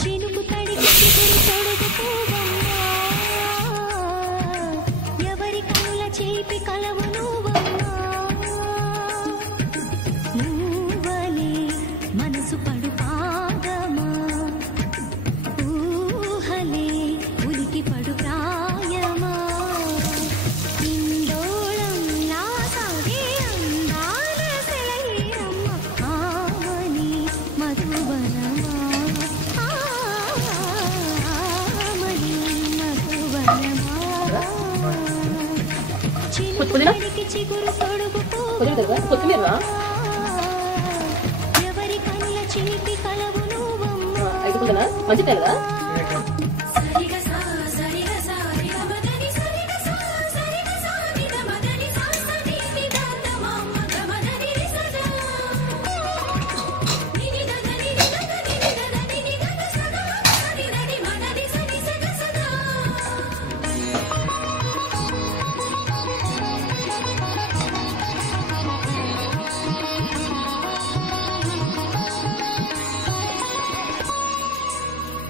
చినుకు తడికి చిగురు తొడుగుకోవమ్మా, ఎవరి కనుల చేపి కలవు నువ్వమ్మా, నువ్వలే మనసు పడు పాదమా, ఊహలే ఉలికి పడు ప్రాయమా, ఇందోళం నా సాగే అందాల సెలయేరమ్మ, ఆమని మధువనమా, ఆమని మధువనమా, చినుకు తడికి చిగురు తొడుగుకోవమ్మా, ఎవరి కనుల చేపి కలవు నువ్వమ్మా,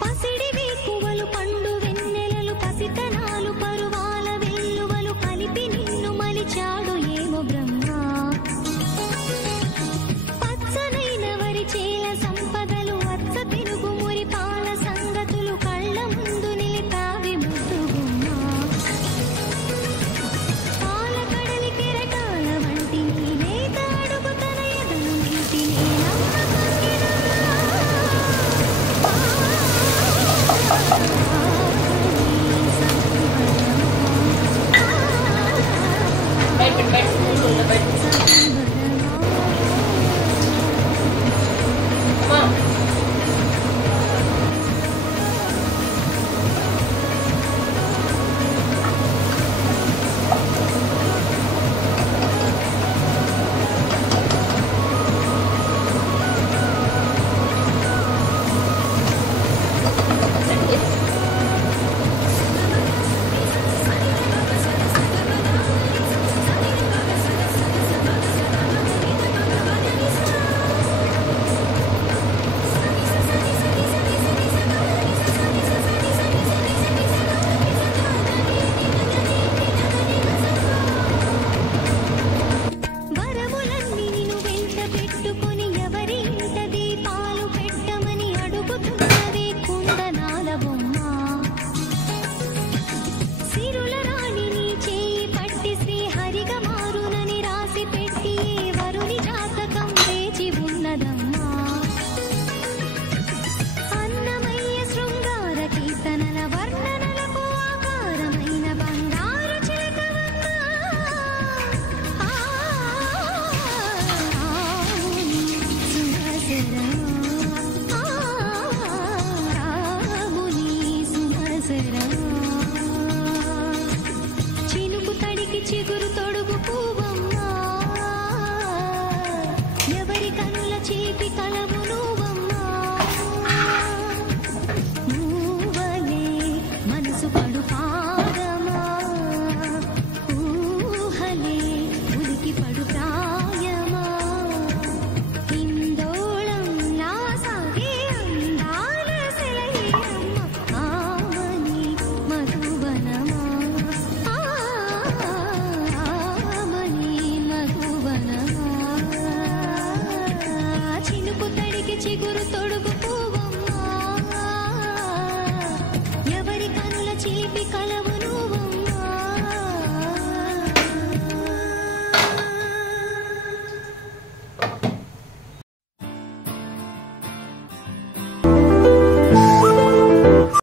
పసిడి వేకువలు పండు వెన్నెలలు పసితనాలు పరువాల వెల్లువలు కలిపి నిన్ను మలిచాడు ఏమో బ్రహ్మ, పచ్చనైన వరి చేల సంపదలు అచ్చ పెరుగు మురి పాల సంగతులు కళ్ళ ముందు నిలిపావి ముద్దుగుమ్మ, పాల కడలి కెరటాల వంటి నీ లేత అడుగు తన ఎదను నీటి నేలమ్మ కంగిన